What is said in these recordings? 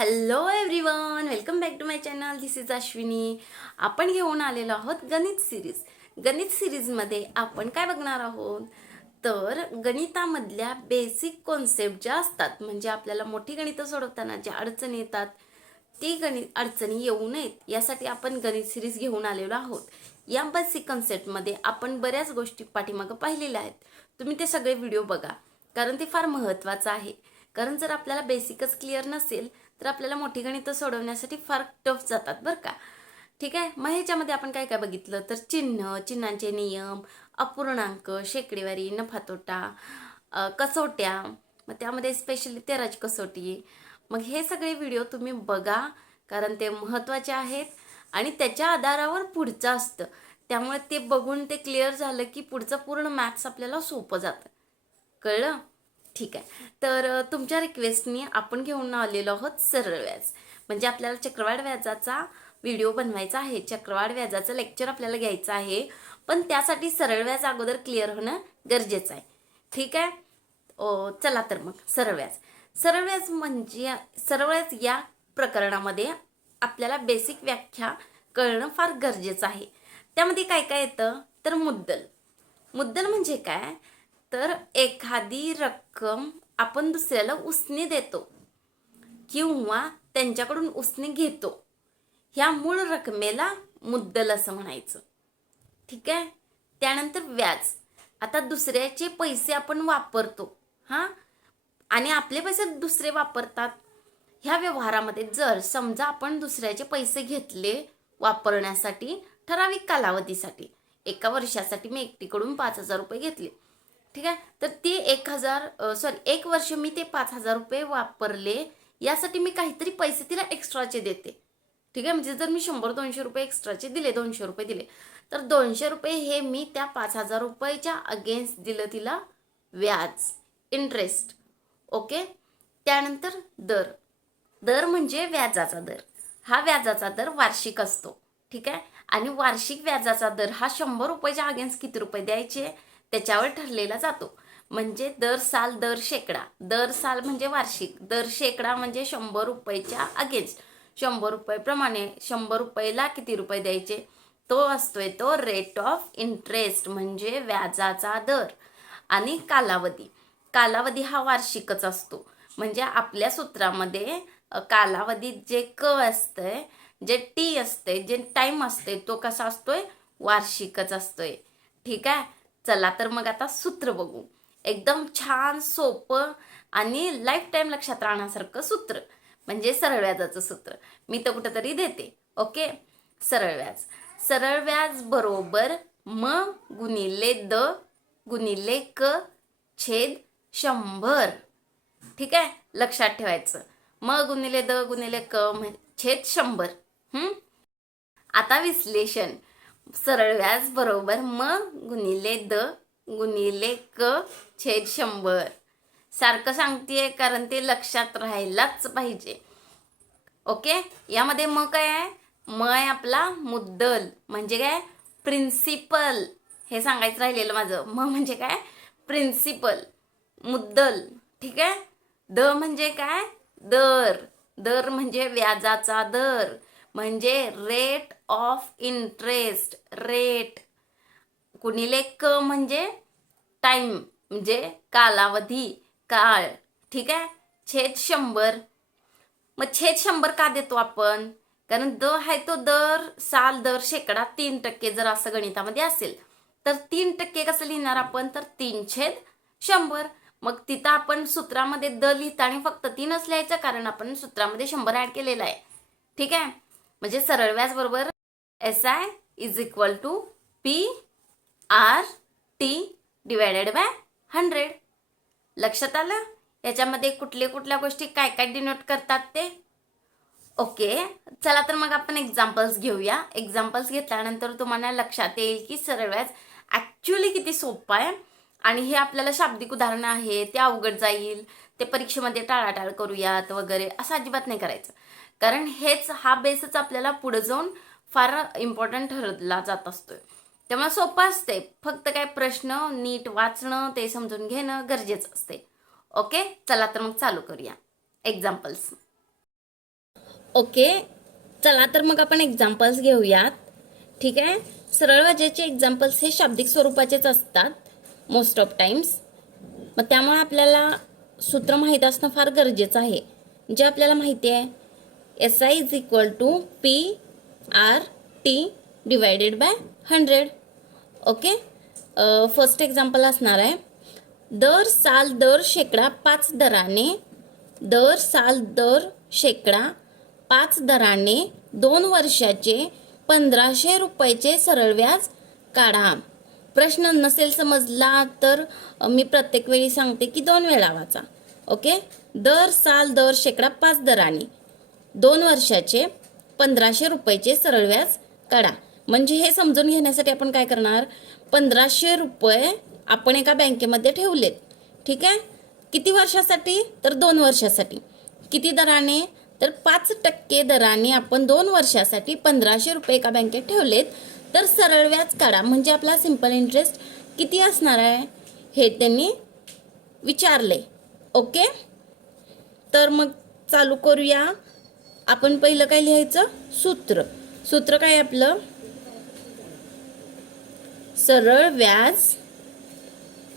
Hello everyone welcome back to my channel this is Ashwini आपण घेऊन आलेलो आहोत गणित सिरीज गणित सिरीजमध्ये आपण काय बघणार आहोत? तर गणितामधल्या बेसिक कॉन्सेप्ट ज्या असतात म्हणजे आपल्याला मोठी गणितं सोडवताना ज्या अडचणी येतात ती गणित अडचणी येऊ नयेत यासाठी आपण गणित सिरीज घेऊन आलेलो आहोत. या बेसिक कॉन्सेप्टमध्ये आपण बऱ्याच गोष्टी पाठीमागं पाहिलेल्या आहेत. तुम्ही ते सगळे व्हिडिओ बघा कारण ते फार महत्त्वाचं आहे. कारण जर आपल्याला बेसिकच क्लिअर नसेल तर आपल्याला मोठी गणितं सोडवण्यासाठी फार टफ जातात बरं का. ठीक आहे? मग ह्याच्यामध्ये आपण काय काय बघितलं? तर चिन्ह चिन्हांचे नियम अपूर्णांक शेकडेवारी नफातोटा तोटा कसोट्या मग त्यामध्ये स्पेशली तेराची कसोटी. मग हे सगळे व्हिडिओ तुम्ही बघा कारण ते महत्त्वाचे आहेत आणि त्याच्या आधारावर पुढचं असतं. त्यामुळे ते बघून ते क्लिअर झालं की पुढचं पूर्ण मॅथ्स आपल्याला सोपं जातं. कळलं? ठीक आहे. तर तुमच्या रिक्वेस्टनी आपण घेऊन आलेलो आहोत सरळ व्याज. म्हणजे आपल्याला चक्रवाढ व्याजाचा व्हिडिओ बनवायचा आहे. चक्रवाढ व्याजाचं लेक्चर आपल्याला घ्यायचं आहे. पण त्यासाठी सरळ व्याज अगोदर क्लिअर होणं गरजेचं आहे. ठीक आहे? ओ चला तर मग सरळ व्याज. सरळ व्याज म्हणजे सरळ व्याज या प्रकरणामध्ये आपल्याला बेसिक व्याख्या कळणं फार गरजेचं आहे. त्यामध्ये काय काय येतं? तर मुद्दल. मुद्दल म्हणजे काय? तर एखादी रक्कम आपण दुसऱ्याला उसने देतो किंवा त्यांच्याकडून उसने घेतो. ह्या मूळ रकमेला मुद्दल असं म्हणायचं. ठीक आहे? त्यानंतर व्याज. आता दुसऱ्याचे पैसे आपण वापरतो. हां? आणि आपले पैसे दुसरे वापरतात. ह्या व्यवहारामध्ये जर समजा आपण दुसऱ्याचे पैसे घेतले वापरण्यासाठी ठराविक कालावधीसाठी एका वर्षासाठी मी एकटीकडून पाच हजार रुपये घेतले. ठीक आहे? तर ते एक हजार सॉरी एक वर्ष मी ते पाच हजार रुपये वापरले. यासाठी मी काहीतरी पैसे तिला एक्स्ट्राचे देते. ठीक आहे? म्हणजे जर मी शंभर दोनशे रुपये एक्स्ट्राचे दिले दोनशे रुपये दिले तर दोनशे रुपये हे मी त्या पाच हजार रुपयेच्या अगेन्स्ट दिलं तिला व्याज इंटरेस्ट ओके? त्यानंतर दर. दर म्हणजे व्याजाचा दर. हा व्याजाचा दर वार्षिक असतो. ठीक आहे? आणि वार्षिक व्याजाचा दर हा शंभर रुपयाच्या अगेन्स्ट किती रुपये द्यायचे? त्याच्यावर ठरलेला जातो. म्हणजे दर साल दर शेकडा. दर साल म्हणजे वार्षिक. दर शेकडा म्हणजे शंभर रुपयेच्या अगेन्स्ट. शंभर रुपयेप्रमाणे शंभर रुपयाला किती रुपये द्यायचे? तो असतोय तो रेट ऑफ इंटरेस्ट म्हणजे व्याजाचा दर आणि कालावधी. कालावधी हा वार्षिकच असतो. म्हणजे आपल्या सूत्रामध्ये कालावधीत जे क असतंय जे टी असते जे टाइम असते तो कसा असतोय? वार्षिकच असतोय. ठीक आहे? चला तर मग आता सूत्र बघू. एकदम छान सोपं आणि लाईफ टाईम लक्षात राहण्यासारखं सूत्र. म्हणजे सरळ व्याजाचं सूत्र. मी तर कुठंतरी देते. ओके? सरळ व्याज सरळ व्याज बरोबर म गुणिले द गुणिले क छेद शंभर. ठीक आहे? लक्षात ठेवायचं. म गुणिले द गुणिले क छेद शंभर. हम्म आता विश्लेषण. सरळ व्याज बरोबर. म गुणिले द गुणिले क छेद शंभर. सारखं सांगते कारण ते लक्षात राहायलाच पाहिजे. ओके? यामध्ये म काय आहे? म आहे आपला मुद्दल. म्हणजे काय? प्रिन्सिपल. हे सांगायचं राहिलेलं माझं. म म्हणजे काय? प्रिन्सिपल. मुद्दल. ठीक आहे? द म्हणजे काय? दर. दर म्हणजे व्याजाचा दर. म्हणजे रेट ऑफ इंटरेस्ट रेट कुणीले क म्हणजे टाइम म्हणजे कालावधी काळ. ठीक आहे? छेद शंभर. मग छेद शंभर का देतो आपण? कारण द आहे तो दर साल दर शेकडा तीन टक्के जर असं गणितामध्ये असेल तर तीन टक्के कसं लिहिणार आपण? तर तीन छेद शंभर. मग तिथं आपण सूत्रामध्ये द लिहिताना फक्त तीनच लिहायचं कारण आपण सूत्रामध्ये शंभर ऍड केलेलं आहे. ठीक आहे? म्हणजे सरळ व्याज बरोबर S I is equal to P R T divided by hundred लक्षात आलं? याच्यामध्ये कुठले कुठल्या गोष्टी काय काय डिनोट करतात ते? ओके चला तर मग आपण एक्झाम्पल्स घेऊया. एक्झाम्पल्स घेतल्यानंतर तुम्हाला लक्षात येईल की सरळ व्याज ॲक्च्युली किती सोपं आहे. आणि हे आपल्याला शाब्दिक उदाहरणं आहे ते अवघड जाईल ते परीक्षेमध्ये टाळाटाळ करूयात वगैरे असं अजिबात नाही करायचं. कारण हेच हा बेसच आपल्याला पुढे जाऊन फार इम्पॉर्टंट ठरला जात असतोय. त्यामुळे सोपं असते फक्त काय प्रश्न नीट वाचणं ते समजून घेणं गरजेचं असते ओके चला तर मग चालू करूया. एक्झाम्पल्स ओके चला तर मग आपण एक्झाम्पल्स घेऊयात. ठीक आहे? सरळ वाजेचे एक्झाम्पल्स हे शाब्दिक स्वरूपाचेच असतात मोस्ट ऑफ टाइम्स मग त्यामुळे आपल्याला सूत्र माहीत असणं फार गरजेचं आहे. जे आपल्याला माहिती आहे S I is equal to P R T divided by hundred okay first example असणार आहे. दर साल दर शेकडा पाच दराने दर साल दर शेकडा पाच दराने दोन वर्षाचे पंधराशे रुपयाचे सरळ व्याज काढा. प्रश्न नसेल समजला तर मी प्रत्येक वेळी सांगते की दोन वेळा वाचा. ओके दर साल दर शेकडा पाच दराने. दोन वर्षाचे पंधराशे रुपयाचे सरळ व्याज काढा. म्हणजे हे समजून घेण्यासाठी आपण काय करणार? पंधराशे रुपये आपण एका बँकेमध्ये ठेवलेत. ठीक आहे? किती वर्षासाठी? तर दोन वर्षासाठी. किती दराने? तर पाच टक्के दराने आपण दोन वर्षासाठी पंधराशे रुपये एका बँकेत ठेवलेत. तर सरळ व्याज काढा. म्हणजे आपला सिंपल इंटरेस्ट किती असणार आहे? हे त्यांनी विचारले ओके? तर मग चालू करूया. आपण पहिलं काय लिहायचं? सूत्र. सूत्र काय आपलं? सरळ व्याज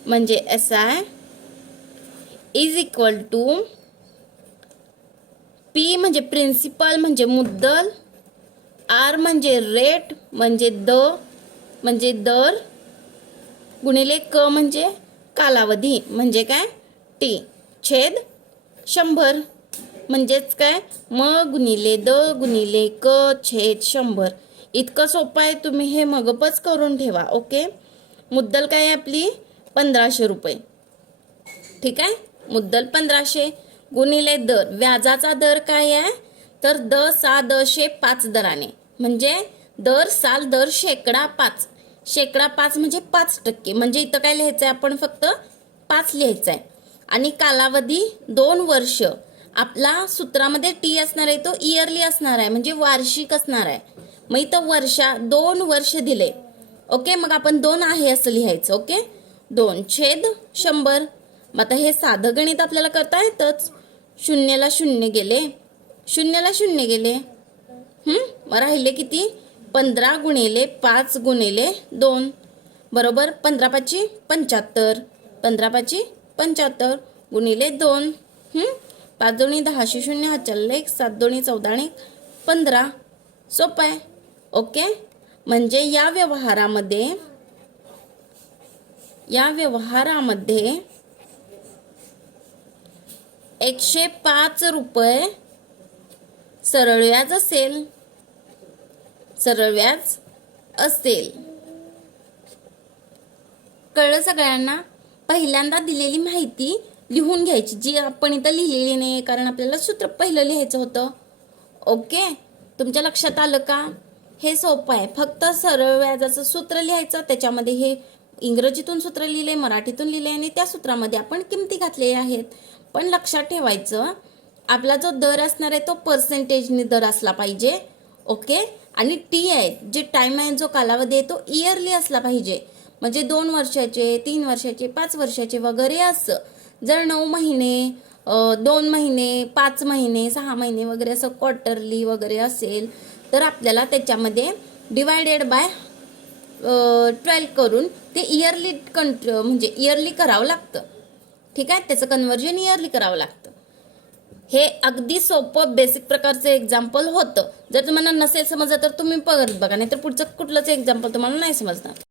म्हणजे S I is equal to P म्हणजे प्रिन्सिपल म्हणजे मुद्दल आर म्हणजे रेट म्हणजे द म्हणजे दर गुणिले क म्हणजे कालावधी म्हणजे काय? टी छेद शंभर. म्हणजेच काय? म गुणिले द गुणिले क छेद शंभर. इतकं सोपं आहे तुम्ही हे मगपच करून ठेवा ओके? मुद्दल काय आहे आपली? पंधराशे रुपये. ठीक आहे? मुद्दल पंधराशे. गुणिले दर. व्याजाचा दर काय आहे? तर द सा दशे पाच दराने. म्हणजे दर साल दर शेकडा पाच. शेकडा पाच म्हणजे पाच टक्के. म्हणजे इथं काय लिहायचं आहे आपण फक्त? पाच लिहायचं आहे आणि कालावधी दोन वर्ष. आपला सूत्रामध्ये टी असणार आहे तो इयरली असणार आहे म्हणजे वार्षिक असणार आहे. मग इथं वर्षा दोन वर्ष दिले. ओके मग आपण दोन आहे असं लिहायचं ओके दोन छेद शंभर. मग आता हे साधं गणित आपल्याला करता येतच. शून्यला शून्य गेले. शून्यला शून्य गेले. मग राहिले किती? पंधरा गुणिले पाच गुणिले दोन. बरोबर? पंधरा पाची पंच्याहत्तर. पंधरा पाची पंच्याहत्तर गुणिले दोन. पाच दोन्ही दहाशे शून्य हा चल्लेख एक सात दोन्ही चौदा पंधरा. सोपं आहे. ओके? म्हणजे या व्यवहारामध्ये या व्यवहारामध्ये एकशे पाच रुपये सरळ व्याज असेल. सरळ व्याज असेल. कळलं सगळ्यांना? पहिल्यांदा दिलेली माहिती लिहून घ्यायची जी आपण इथं लिहिलेली नाही कारण आपल्याला सूत्र पहिलं लिहायचं होतं. ओके? तुमच्या लक्षात आलं का? हे सोपं आहे. फक्त सरळ व्याजाचं सूत्र लिहायचं त्याच्यामध्ये हे इंग्रजीतून सूत्र लिहिले मराठीतून लिहिले आणि त्या सूत्रामध्ये आपण किमती घातलेल्या आहेत. पण लक्षात ठेवायचं आपला जो दर असणार आहे तो पर्सेंटेजने दर असला पाहिजे. ओके? आणि टी आहे जे टाइम आहे जो कालावधी आहे तो इयरली असला पाहिजे. म्हणजे दोन वर्षाचे तीन वर्षाचे पाच वर्षाचे वगैरे असं. जर नऊ महिने दोन महिने पाच महिने सहा महिने वगैरे असं क्वार्टरली वगैरे असेल तर आपल्याला त्याच्यामध्ये डिवायडेड बाय ट्वेल्व करून ते इयरली कंट म्हणजे इयरली करावं लागतं. ठीक आहे? त्याचं कन्वर्जन इयरली करावं लागतं. हे अगदी सोपं बेसिक प्रकारचं एक्झाम्पल होतं. जर तुम्हाला नसेल समजलं तर तुम्ही परत बघा. नाही तर पुढचं कुठलंच एक्झाम्पल तुम्हाला नाही समजणार.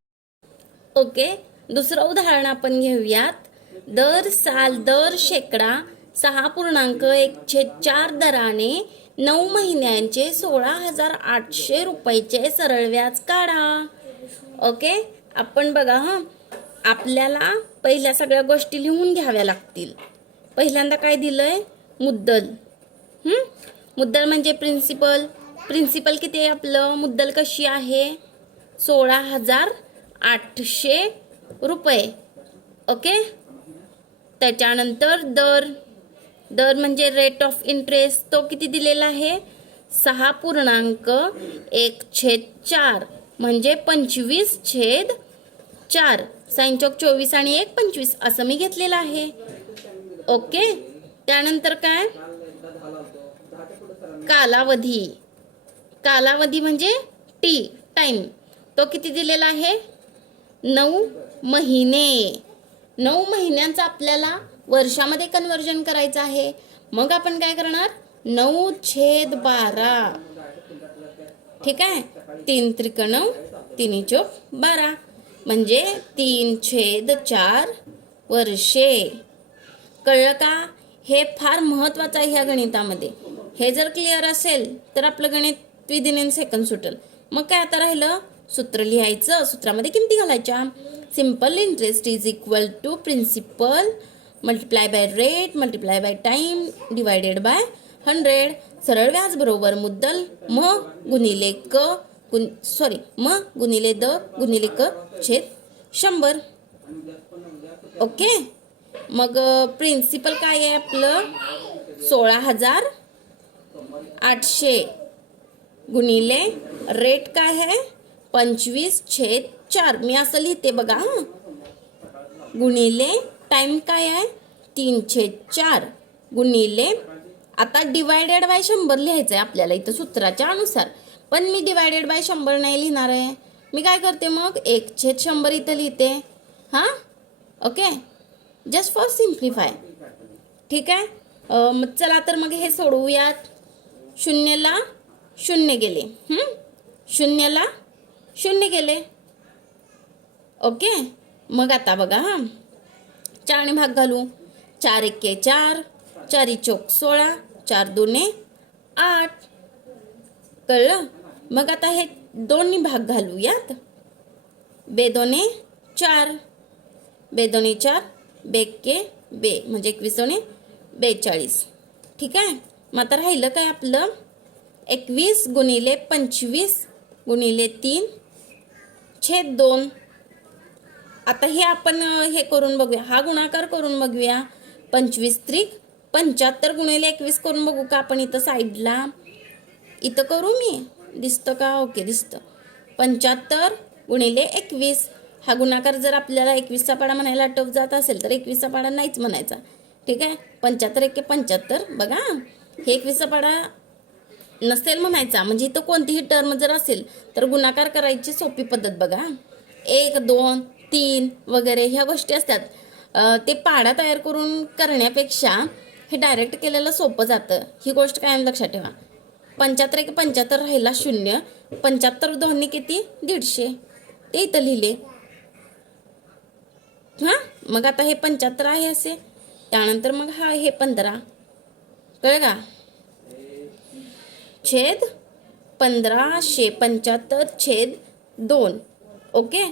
ओके दुसरं उदाहरण आपण घेऊयात. दर साल दर शेकडा सहा पूर्णांक एकशे चार दराने नऊ महिन्यांचे सोळा हजार आठशे रुपयाचे सरळ व्याज काढा. ओके? आपण बघा हा. आपल्याला पहिल्या सगळ्या गोष्टी लिहून घ्याव्या लागतील. पहिल्यांदा काय दिलंय? मुद्दल. मुद्दल म्हणजे प्रिन्सिपल प्रिन्सिपल किती आहे आपलं? मुद्दल कशी आहे? सोळा हजार आठशे रुपये. ओके? त्याच्यानंतर दर दर म्हणजे रेट ऑफ इंटरेस्ट तो किती दिलेला आहे? सहा पूर्णांक एक छेद चार म्हणजे पंचवीस छेद चार. साइन चौक चोवीस आणि एक पंचवीस असं मी घेतलेलं आहे. ओके? त्यानंतर काय? कालावधी. कालावधी म्हणजे टी टाइम तो किती दिलेला आहे? नऊ महिने. नऊ महिन्यांचा आपल्याला वर्षामध्ये कन्वर्जन करायचं आहे. मग आपण काय करणार? नऊ छेद बारा. ठीक आहे? तीन त्रिकणव तिन्ही चोक बारा. म्हणजे तीन छेद चार वर्षे. कळलं का? हे फार महत्वाचं आहे ह्या गणितामध्ये. हे जर क्लिअर असेल तर आपलं गणित विदिन इन सेकंद सुटेल. मग काय आता राहिलं? सूत्र लिहायचं सूत्रामध्ये किमती घालायच्या? Simple interest is equal to principal multiply by rate multiply by time divided by hundred सरळ व्याज बरोबर मुद्दल म गुणिले क गुण सॉरी म गुणिले द गुणिले क छेद शंभर. ओके? मग प्रिन्सिपल काय आहे आपलं? सोळा हजार आठशे गुणिले रेट काय आहे? पंचवीस छेद चार. मी असं लिहिते बघा हां. गुणिले टाइम काय आहे? तीन छेद चार. गुणिले आता डिवायडेड बाय शंभर लिहायचं आहे आपल्याला इथं सूत्राच्या अनुसार. पण मी डिवायडेड बाय शंभर नाही लिहिणार आहे. मी काय करते मग? एक छेद शंभर इथं लिहिते. हां? ओके? जस्ट फॉर सिम्प्लिफाय ठीक आहे? मग चला तर मग हे सोडवूयात. शून्यला शून्य गेले. शून्यला शून्य गेले ओके? मग आता बघा हां. चारने भाग घालू. चार एके चार. चारी चोक सोळा. चार दोने आठ. कळलं? मग आता हे दोन्ही भाग घालूयात. बेदोने चार. बेदोने चार. बेके बे म्हणजे एकवीस दोन्ही बेचाळीस. ठीक आहे? मग आता राहिलं काय आपलं? एकवीस गुणिले पंचवीस गुणिले तीन. छेद दोन. आता हे आपण हे करून बघूया. हा गुणाकार करून बघूया. पंचवीस त्रिक पंच्याहत्तर गुणिले एकवीस करून बघू का आपण इथं साईडला? इथं करू मी? दिसतं का? ओके दिसतं. पंच्याहत्तर गुणिले एकवीस. हा गुणाकार जर आपल्याला एकवीसचा पाडा म्हणायला टफ जात असेल तर एकवीसचा पाडा नाहीच म्हणायचा. ठीक आहे? पंच्याहत्तर एके पंच्याहत्तर बघा. हे एकवीसचा पाडा नसेल म्हणायचा. म्हणजे इथं कोणतीही टर्म जर असेल तर गुणाकार करायची सोपी पद्धत बघा. एक दोन तीन वगैरे ह्या गोष्टी असतात. ते पाडा तयार करून करण्यापेक्षा हे डायरेक्ट केलेलं सोपं जातं. ही गोष्ट कायम लक्षात ठेवा. पंच्याहत्तर एक पंच्याहत्तर राहिला शून्य. पंच्याहत्तर दोन्ही किती? दीडशे. ते इथं लिहिले. हां? मग आता हे पंच्याहत्तर आहे असे. त्यानंतर मग हा हे पंधरा. कळलं का? छेद पंधराशे पंच्याहत्तर छेद दोन. ओके?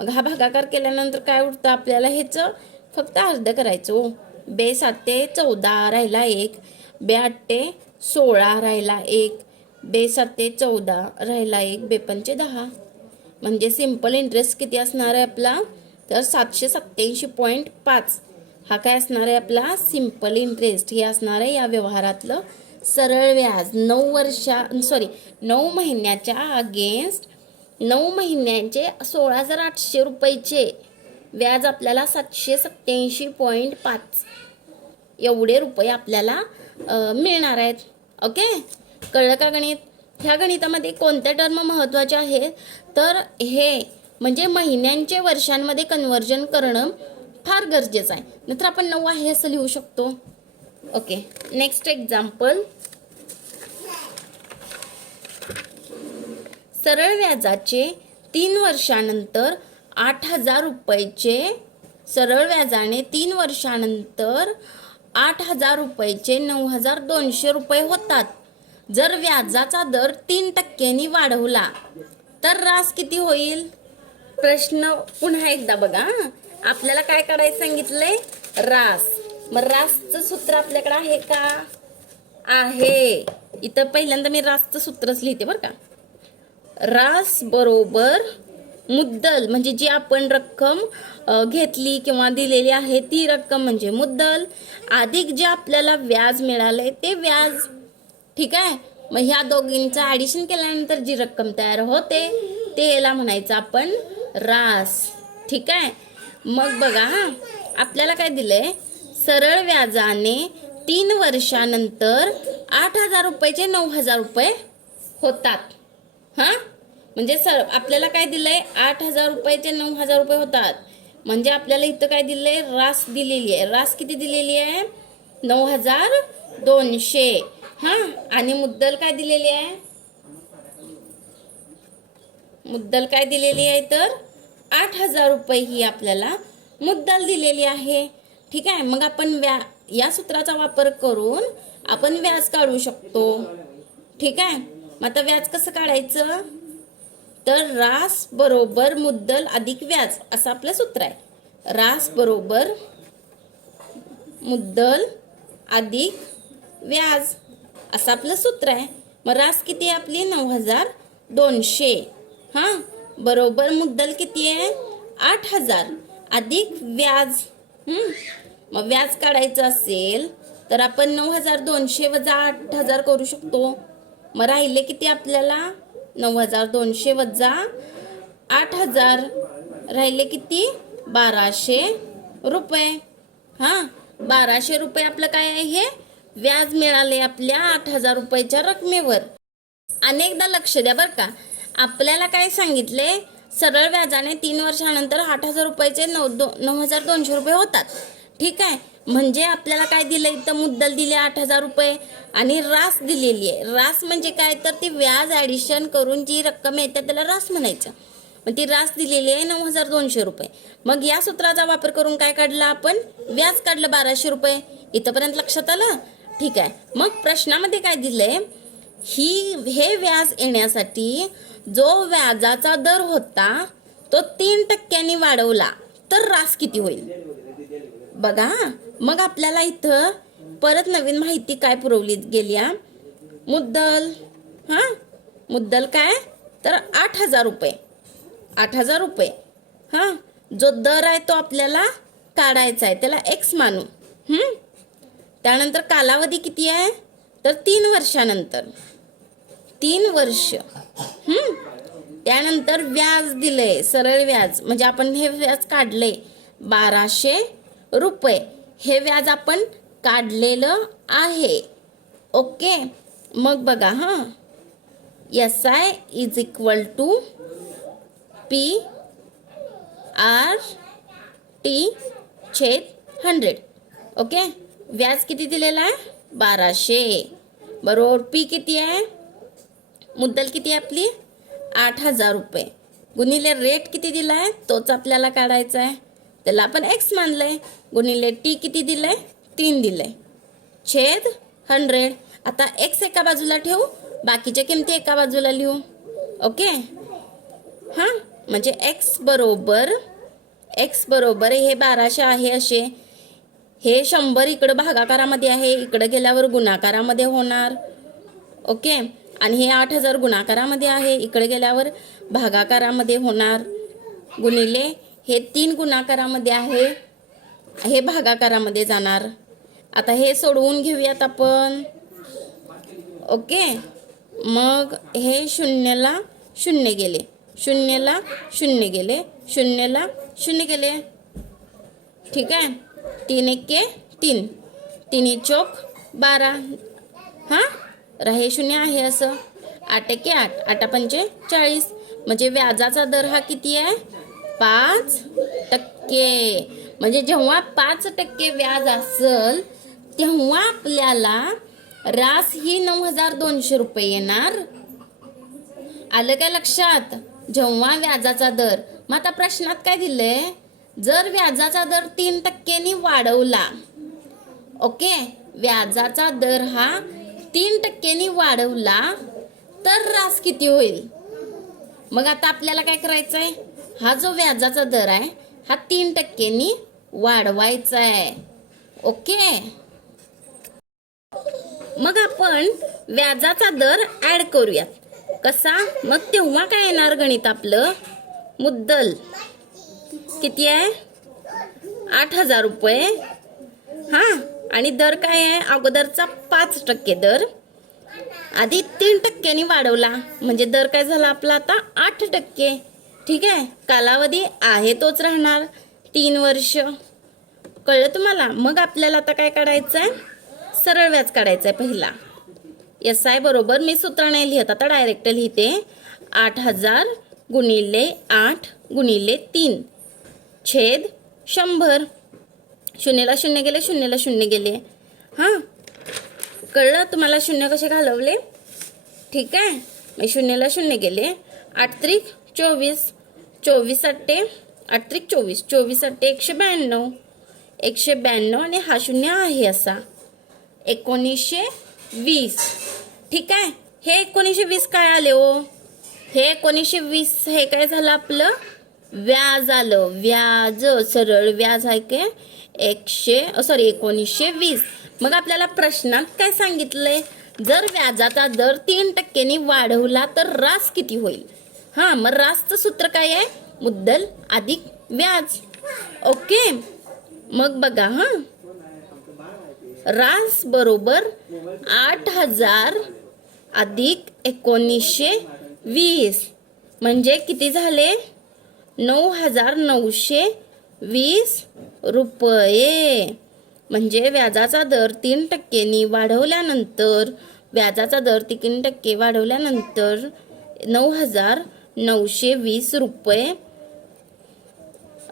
मग हा भागाकार केल्यानंतर काय उरतं आपल्याला ह्याचं? फक्त अर्ध करायचं हो. बे साते चौदा राहिला एक. बे आठे सोळा राहिला एक. बे साते चौदा राहिला एक. बे पंचे दहा. म्हणजे सिंपल इंटरेस्ट किती असणार आहे आपला? तर सातशे सत्त्याऐंशी पॉईंट पाच. हा काय असणार आहे आपला? Simple interest. हे असणार आहे या व्यवहारातलं सरळ व्याज. नऊ वर्षा सॉरी नऊ महिन्याच्या अगेन्स्ट नऊ महिन्यांचे सोळा हजार आठशे रुपयेचे. व्याज आपल्याला सातशे सत्याऐंशी पॉईंट पाच एवढे रुपये आपल्याला मिळणार आहेत. ओके कळलं का गणित? ह्या गणितामध्ये कोणत्या टर्म महत्त्वाच्या आहेत? तर हे म्हणजे महिन्यांचे वर्षांमध्ये कन्वर्जन करणं फार गरजेचं आहे. नंतर आपण नऊ आहे असं लिहू शकतो. ओके नेक्स्ट एक्झाम्पल सरळ व्याजाचे तीन वर्षानंतर आठ हजार रुपयाचे सरळ व्याजाने तीन वर्षानंतर आठ हजार रुपयाचे नऊ हजार दोनशे रुपये होतात. जर व्याजाचा दर तीन टक्क्यांनी वाढवला तर रास किती होईल? प्रश्न पुन्हा एकदा बघा आपल्याला काय करायचं सांगितलंय? रास. मग रासचं सूत्र आपल्याकडे आहे का? आहे. इथं पहिल्यांदा मी रासचं सूत्रच लिहिते बरं का. रास बरोबर मुद्दल म्हणजे जी आपण रक्कम घेतली किंवा दिलेली आहे ती रक्कम म्हणजे मुद्दल. अधिक जे आपल्याला व्याज मिळालंय ते व्याज. ठीक आहे? मग ह्या दोघींचं ॲडिशन केल्यानंतर जी रक्कम तयार होते ते याला म्हणायचं आपण रास. ठीक आहे? मग बघा हा. आपल्याला काय दिलंय? सरळ व्याजाने तीन वर्षानंतर आठ हजार रुपयाचे नऊ हजार रुपये होतात. हां? म्हणजे सर आपल्याला काय दिलंय? आठ हजार रुपयाचे नऊ हजार रुपये होतात. म्हणजे आपल्याला इथं काय दिलंय? रास दिलेली आहे. रास किती दिलेली आहे? नऊ हजार दोनशे. हां? आणि मुद्दल काय दिलेली आहे? मुद्दल काय दिलेली आहे तर? आठ हजार रुपये ही आपल्याला मुद्दल दिलेली आहे. ठीक आहे मग आपण व्या या सूत्राचा वापर करून आपण व्याज काढू शकतो. ठीक आहे? मग आता व्याज कसं काढायचं? तर रास बरोबर मुद्दल अधिक व्याज असं आपलं सूत्र आहे. रास बरोबर मुद्दल अधिक व्याज असं आपलं सूत्र आहे. मग रास किती आहे आपली? नऊ हजार दोनशे. हां? बरोबर मुद्दल किती आहे? आठ हजार. अधिक व्याज मग व्याज काढायचं असेल तर आपण नऊ हजार दोनशे वजा आठ हजार करू शकतो. मग राहिले किती आपल्याला? नऊ हजार दोनशे वजा आठ हजार राहिले किती? बाराशे रुपये. हां बाराशे रुपये आपलं काय आहे हे? व्याज मिळाले आपल्या आठ हजार रुपयाच्या रकमेवर. अनेकदा लक्ष द्या बरं का. आपल्याला काय सांगितले? सरळ व्याजाने तीन वर्षानंतर आठ हजार रुपयाचे नऊ दो नऊ हजार दोनशे रुपये होतात. ठीक आहे. म्हणजे आपल्याला काय दिलं? इथं मुद्दल दिले आठ हजार रुपये आणि रास दिलेली आहे. रास म्हणजे काय? तर ती व्याज ॲडिशन करून जी रक्कम येते त्याला रास म्हणायचं. मग ती रास दिलेली आहे नऊ हजार दोनशे रुपये. मग या सूत्राचा वापर करून काय काढलं आपण? व्याज काढलं बाराशे रुपये. इथंपर्यंत लक्षात आलं? ठीक आहे. मग प्रश्नामध्ये काय दिलंय? ही हे व्याज येण्यासाठी जो व्याजाचा दर होता तो तीन टक्क्यांनी वाढवला तर रास किती होईल? बघा मग आपल्याला इथं परत नवीन माहिती काय पुरवली गेली हा? मुद्दल हा? मुद्दल काय? तर आठ हजार रुपये. आठ हजार रुपये. हा? जो दर आहे तो आपल्याला काढायचा आहे. त्याला एक्स मानू. हम्म? त्यानंतर कालावधी किती आहे? तर तीन वर्षानंतर. तीन वर्ष. हम्म? त्यानंतर व्याज दिलंय. सरळ व्याज. म्हणजे आपण हे व्याज काढले बाराशे रुपये. हे व्याज आपण काढलेलं आहे. ओके? मग बघा हां. S I is equal to P R T छेद हंड्रेड ओके? व्याज किती दिलेलं आहे? बाराशे. बरोबर पी किती आहे? मुद्दल किती आहे आपली? आठ हजार रुपये. गुणिले रेट किती दिला आहे? तोच आपल्याला काढायचा आहे. त्याला आपण एक्स मानलंय. गुणिले टी किती दिलंय? तीन दिलंय. छेद हंड्रेड आता एक्स एका बाजूला ठेवू. बाकीच्या किमती एका बाजूला लिहू. ओके? हां? म्हणजे एक्स बरोबर एक्स बरोबर हे बाराशे आहे असे. हे शंभर इकडं भागाकारामध्ये आहे. इकडं गेल्यावर गुणाकारामध्ये होणार. ओके? आणि हे आठ हजार गुणाकारामध्ये आहे. इकडे गेल्यावर भागाकारामध्ये होणार. गुणिले हे तीन गुणाकारामध्ये आहे. हे भागाकारामध्ये जाणार. आता हे सोडवून घेऊयात आपण. ओके? मग हे शून्यला शून्य गेले. शून्यला शून्य गेले. शून्यला शून्य गेले. ठीक आहे? तीन एके तीन. तिन्ही चोक बारा. हां? राहे शून्य आहे असं. आठ एके आठ. आठ पंचे चाळीस. म्हणजे व्याजाचा दर हा किती आहे? पाच टक्के. म्हणजे जेव्हा पाच टक्के व्याज असेल तेव्हा आपल्याला रास ही नऊ हजार दोनशे रुपये येणार. आलं काय लक्षात? जेव्हा व्याजाचा दर. मग आता प्रश्नात काय दिलंय? जर व्याजाचा दर तीन टक्क्यांनी वाढवला ओके? व्याजाचा दर हा तीन टक्क्यांनी वाढवला तर रास किती होईल? मग आता आपल्याला काय करायचं आहे हा जो व्याजाचा दर आहे हा तीन टक्क्यांनी वाढवायचा आहे ओके? मग आपण व्याजाचा दर ऍड करूयात. कसा? मग तेव्हा काय येणार गणित आपलं? मुद्दल. किती आहे? आठ हजार रुपये. हां आणि दर काय आहे? अगोदरचा पाच टक्के दर. आधी तीन टक्क्यांनी वाढवला. म्हणजे दर काय झाला आपला आता? आठ टक्के. ठीक आहे कालावधी आहे तोच राहणार. तीन वर्ष. कळलं तुम्हाला? मग आपल्याला आता काय काढायचं आहे सरळ व्याज काढायचं आहे पहिला. एस आय बरोबर मी सूत्र नाही लिहित आता डायरेक्ट लिहिते. आठ हजार गुणिले आठ गुणिले तीन. छेद शंभर. शून्यला शून्य गेले शून्यला शून्य गेले. हां. कळलं तुम्हाला शून्य कसे घालवले? ठीक आहे. मग शून्यला शून्य गेले. आठ त्रिक चोवीस चोवीस अट्टे आठ चोवीस चोवीस अट्टे एकशे ब्याण्णव एकशे ब्याण्णव आणि हा शून्य आहे असा. एकोणीसशे वीस. ठीक आहे? हे एकोणीसशे वीस काय आले हो? हे एकोणीसशे वीस हे काय झालं आपलं? व्याज आलं. व्याज सरळ व्याज आहे काय? एकशे सॉरी एकोणीसशे वीस. मग आपल्याला प्रश्नात काय सांगितलंय? जर व्याजाचा दर तीन टक्क्यांनी वाढवला तर रास किती होईल? हा मग रासचं सूत्र काय आहे? मुद्दल अधिक व्याज. ओके. मग बघा हा. रास बरोबर आठ हजार अधिक एकोणीसशे वीस. म्हणजे किती झाले? नऊ हजार नऊशे वीस रुपये. म्हणजे व्याजाचा दर तीन टक्क्यांनी वाढवल्यानंतर व्याजाचा दर तीन टक्के वाढवल्यानंतर नऊ हजार नऊशे वीस रुपये.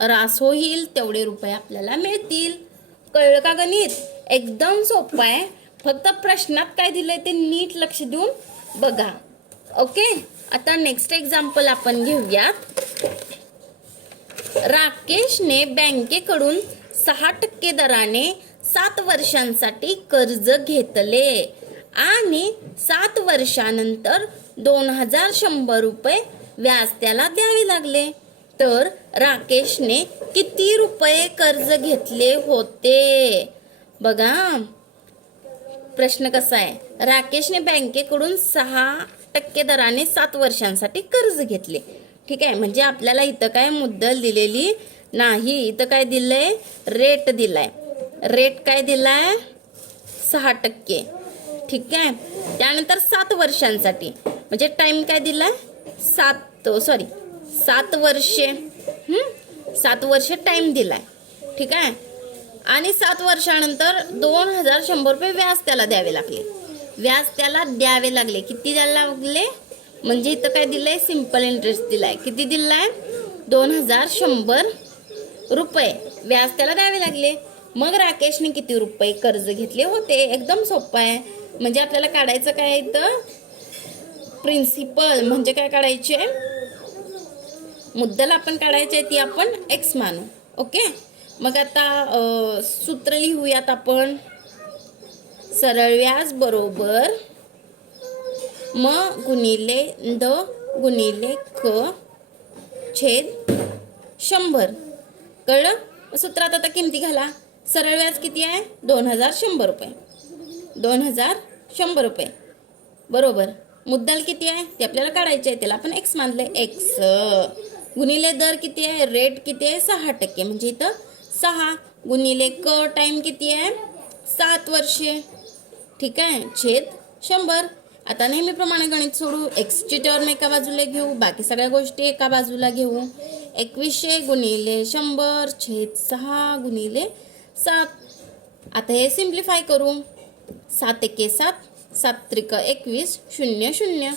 रास होईल तेवढे रुपये आपल्याला मिळतील. कळलं का गणित? एकदम सोपं आहे. फक्त प्रश्नात काय दिलंय ते नीट लक्ष देऊन बघा. ओके? आता नेक्स्ट एक्झाम्पल आपण घेऊयात. राकेशने बँकेकडून सहा टक्के दराने सात वर्षांसाठी कर्ज घेतले आणि सात वर्षानंतर दोन हजार शंभर रुपये व्याज त्याला द्यावे लागले. तर राकेशने किती रुपये कर्ज घेतले होते? बघा. प्रश्न कसा आहे? राकेशने बँकेकडून सहा टक्के दराने सात वर्षांसाठी कर्ज घेतले. ठीक आहे म्हणजे आपल्याला इथं काय मुद्दल दिलेली नाही. इथं काय दिलंय? रेट दिलाय. रेट काय दिलाय? सहा टक्के. ठीक आहे. त्यानंतर सात वर्षांसाठी. म्हणजे टाइम काय दिलाय? सात तो सॉरी सात वर्षे सात वर्षे टाईम दिलाय. ठीक आहे? आणि सात वर्षानंतर दोन हजार शंभर रुपये व्याज त्याला द्यावे लागले. व्याज त्याला द्यावे लागले. किती द्यायला लागले? म्हणजे इथं काय दिलंय? सिंपल इंटरेस्ट दिलाय. किती दिलाय? दोन हजार शंभर रुपये. व्याज त्याला द्यावे लागले. मग राकेशने किती रुपये कर्ज घेतले होते? एकदम सोपं आहे. म्हणजे आपल्याला काढायचं काय इथं? प्रिन्सिपल म्हणजे काय काढायचे? मुद्दल आपण काढायचे ती आपण एक्स मानू. ओके मग आता सूत्र लिहूयात आपण. सरळ व्याज बरोबर म गुणिले द गुणिले क छेद शंभर. कळलं? सूत्रात आता किमती घाला. सरळ व्याज किती आहे? दोन हजार शंभर रुपये. दोन हजार शंभर रुपये. बरोबर? मुद्दल किती आहे? ते आपल्याला काढायचे आहे. त्याला आपण एक्स मानले एक्स गुणिले दर किती आहे? रेट किती आहे? सहा टक्के. म्हणजे इथं सहा गुणिले क टाइम किती आहे? सात वर्षे. ठीक आहे? छेद शंभर. आता नेहमीप्रमाणे गणित सोडू. एक्सची टर्म एका बाजूला घेऊ. बाकी सगळ्या गोष्टी एका बाजूला घेऊ. एकवीसशे गुणिले शंभर छेद सहा गुणिले सात. आता हे सिम्प्लिफाय करू. सात एके सात. सात्रिक एकवीस शून्य शून्य.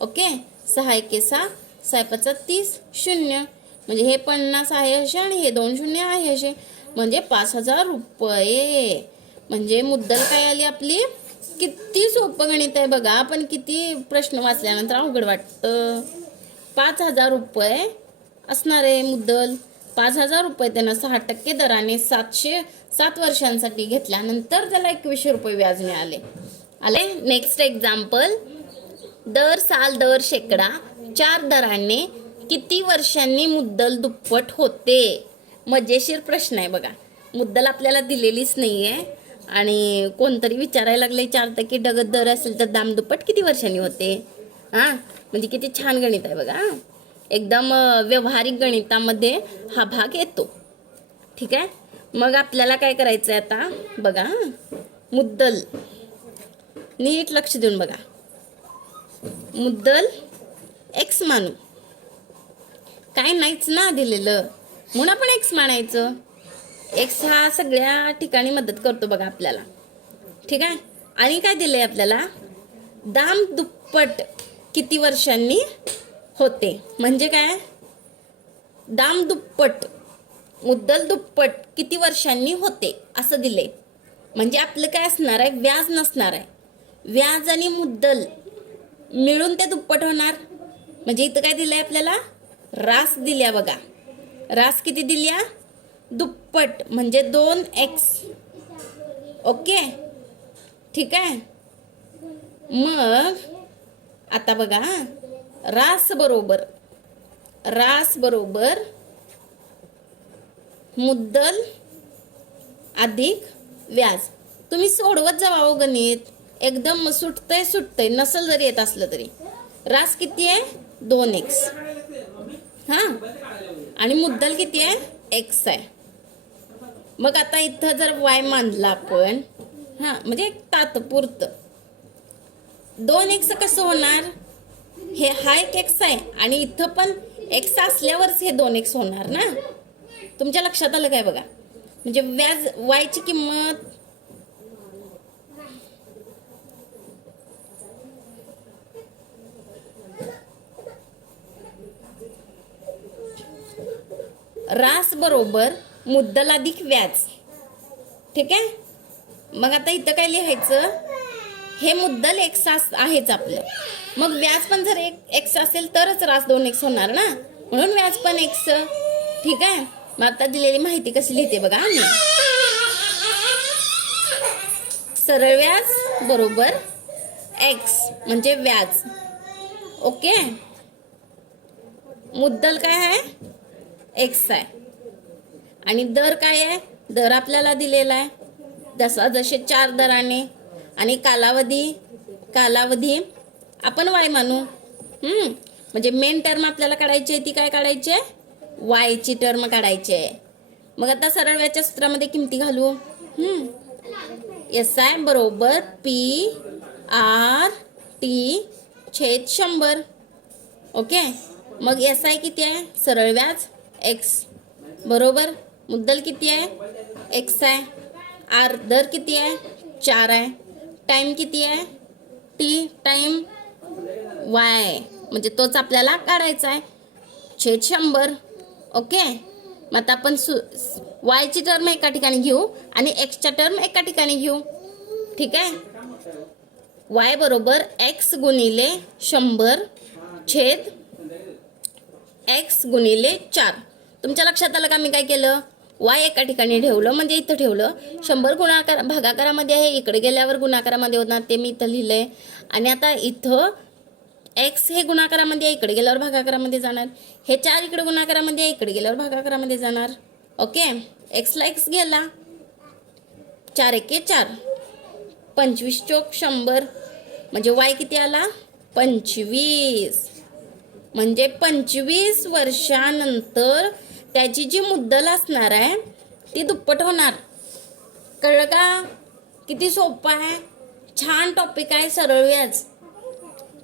ओके? सहा एके सहा. सायपाचा तीस शून्य. म्हणजे हे पन्नास आहे असे आणि हे दोन शून्य आहे असे. म्हणजे पाच हजार रुपये. म्हणजे मुद्दल काय आली आपली? किती सोपं गणित आहे बघा. पण किती प्रश्न वाचल्यानंतर अवघड वाटतं. पाच हजार रुपये असणार आहे मुद्दल. पाच हजार रुपये त्यानं सहा टक्के दराने सातशे सात वर्षांसाठी घेतल्यानंतर त्याला एकवीसशे रुपये व्याज मिळाले. आले नेक्स्ट एक्झाम्पल दर साल दर शेकडा चार दराने किती वर्षांनी मुद्दल दुप्पट होते? मजेशीर प्रश्न आहे बघा. मुद्दल आपल्याला दिलेलीच नाही आहे आणि कोणतरी विचारायला लागले चार टक्के डगत दर असेल तर दाम दुप्पट किती वर्षांनी होते? हां? म्हणजे किती छान गणित आहे बघा. एकदम व्यवहारिक व्यावहारिक गणितामध्ये हा भाग येतो. ठीक आहे? मग आपल्याला काय करायचं आहे आता? बघा हां. मुद्दल. नीट लक्ष देऊन बघा. मुद्दल एक्स मानू. काय नाहीच ना दिलेलं. म्हणून आपण एक्स मानायचं. एक्स हा सगळ्या ठिकाणी मदत करतो बघा आपल्याला. ठीक आहे? आणि काय दिलं आहे आपल्याला? दाम दुप्पट किती वर्षांनी होते. म्हणजे काय? दाम दुप्पट मुद्दल दुप्पट किती वर्षांनी होते असं दिले म्हणजे आपलं काय असणार आहे? व्याज नसणार आहे. व्याज आणि मुद्दल मिळून ते दुप्पट होणार. म्हणजे इथं काय दिलंय आपल्याला? रास दिल्या बघा. रास किती दिल्या? दुप्पट. म्हणजे दोन एक्स ओके? ठीक आहे? मग आता बघा रास बरोबर. रास बरोबर मुद्दल अधिक व्याज. तुम्ही सोडवत जावा हो गणित. एकदम सुटतंय सुटतंय. नसल जरी येत असलं तरी. रास किती आहे? दोन एक्स हा? आणि मुद्दल किती आहे? एक्स आहे. मग आता इथं जर वाय मानला आपण हा म्हणजे एक तात्पुरतं. दोन एक्स कसं होणार? हे हा एक एक्स आहे आणि इथं पण एक्स असल्यावरच हे दोन एक्स होणार ना? तुमच्या लक्षात आलं काय बघा? म्हणजे व्याज वायची किंमत रास बरोबर मुद्दल अधिक व्याज. ठीक आहे? मग आता इथं काय लिहायचं? हे मुद्दल एक्स आहेच आपलं. मग व्याज पण जर एक एक्स असेल तरच रास दोन एक्स होणार ना? म्हणून व्याज पण एक्स ठीक आहे? मग आता दिलेली माहिती कशी लिहिते बघा मी सरळ व्याज बरोबर एक्स म्हणजे व्याज. ओके? मुद्दल काय आहे? एक्स आहे. आणि दर काय आहे? दर आपल्याला दिलेला आहे. जसा जसे चार दराने आणि कालावधी कालावधी आपण वाय मानू. म्हणजे मेन टर्म आपल्याला काढायची आहे ती काय काढायची आहे? वायची टर्म काढायची आहे. मग आता सरळ व्याच्या सूत्रामध्ये किमती घालू. हम्म. एस आय बरोबर पी आर टी छेद शंभर. ओके मग एस आय किती आहे? सरळ व्याज. एक्स बरोबर? मुद्दल किती आहे? एक्स आहे. आर दर किती आहे? चार आहे. टाईम किती आहे? टी टाईम वाय म्हणजे तोच आपल्याला काढायचा आहे. छेद शंभर. ओके मग आता आपण सु वायची टर्म एका ठिकाणी घेऊ आणि एक्सच्या टर्म एका ठिकाणी घेऊ. ठीक आहे? वाय बरोबर एक्स गुणिले शंभर छेद एक्स गुणिले चार. तुमच्या लक्षात आलं का मी काय केलं? वाय एका ठिकाणी ठेवलं म्हणजे इथं ठेवलं. शंभर गुणाकार भागाकारामध्ये आहे इकडे गेल्यावर गुणाकारामध्ये होणार ते मी इथं लिहिलंय. आणि आता इथं एक्स हे गुणाकारामध्ये आहे इकडे गेल्यावर भागाकारामध्ये जाणार. हे चार इकडे गुणाकारामध्ये आहे इकडे गेल्यावर भागाकारामध्ये जाणार. ओके एक्सला एक्स गेला. चार एके चार. पंचवीस चोक शंभर. म्हणजे वाय किती आला? पंचवीस. म्हणजे पंचवीस वर्षानंतर त्याची जी मुद्दल असणार आहे ती दुप्पट होणार. कळलं का? किती सोपं आहे? छान टॉपिक आहे सरळ व्याज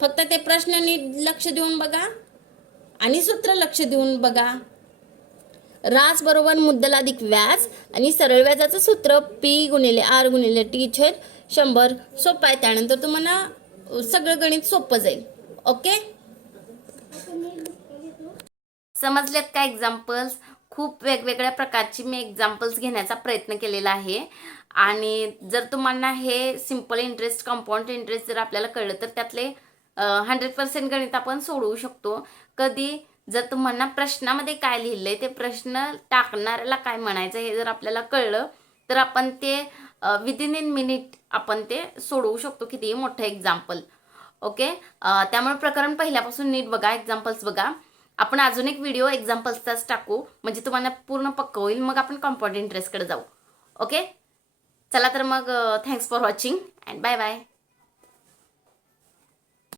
फक्त ते प्रश्न नीट लक्ष देऊन बघा आणि सूत्र लक्ष देऊन बघा. रास बरोबर मुद्दल अधिक व्याज आणि सरळ व्याजाचं सूत्र पी गुणिले आर गुणिले टी छेद शंभर. सोपं आहे त्यानंतर तुम्हाला सगळं गणित सोपं जाईल. ओके समजलेत का एक्झाम्पल्स खूप वेगवेगळ्या प्रकारची मी एक्झाम्पल्स घेण्याचा प्रयत्न केलेला आहे. आणि जर तुम्हाला हे सिंपल इंटरेस्ट कंपाऊंड इंटरेस्ट जर आपल्याला कळलं तर त्यातले हंड्रेड पर्सेंट गणित आपण सोडवू शकतो. कधी जर तुम्हाला प्रश्नामध्ये काय लिहिलंय ते प्रश्न टाकणाऱ्याला काय म्हणायचं हे जर आपल्याला कळलं तर आपण ते विदिन इन मिनिट आपण ते सोडवू शकतो कितीही मोठं एक्झाम्पल ओके? त्यामुळे प्रकरण पहिल्यापासून नीट बघा एक्झाम्पल्स बघा. आपण अजून एक व्हिडिओ एक्झाम्पल्सचाच टाकू. म्हणजे तुम्हाला पूर्ण पक्क होईल. मग आपण कॉम्पाऊंड इंटरेस्टकडे जाऊ. ओके चला तर मग thanks for watching and bye bye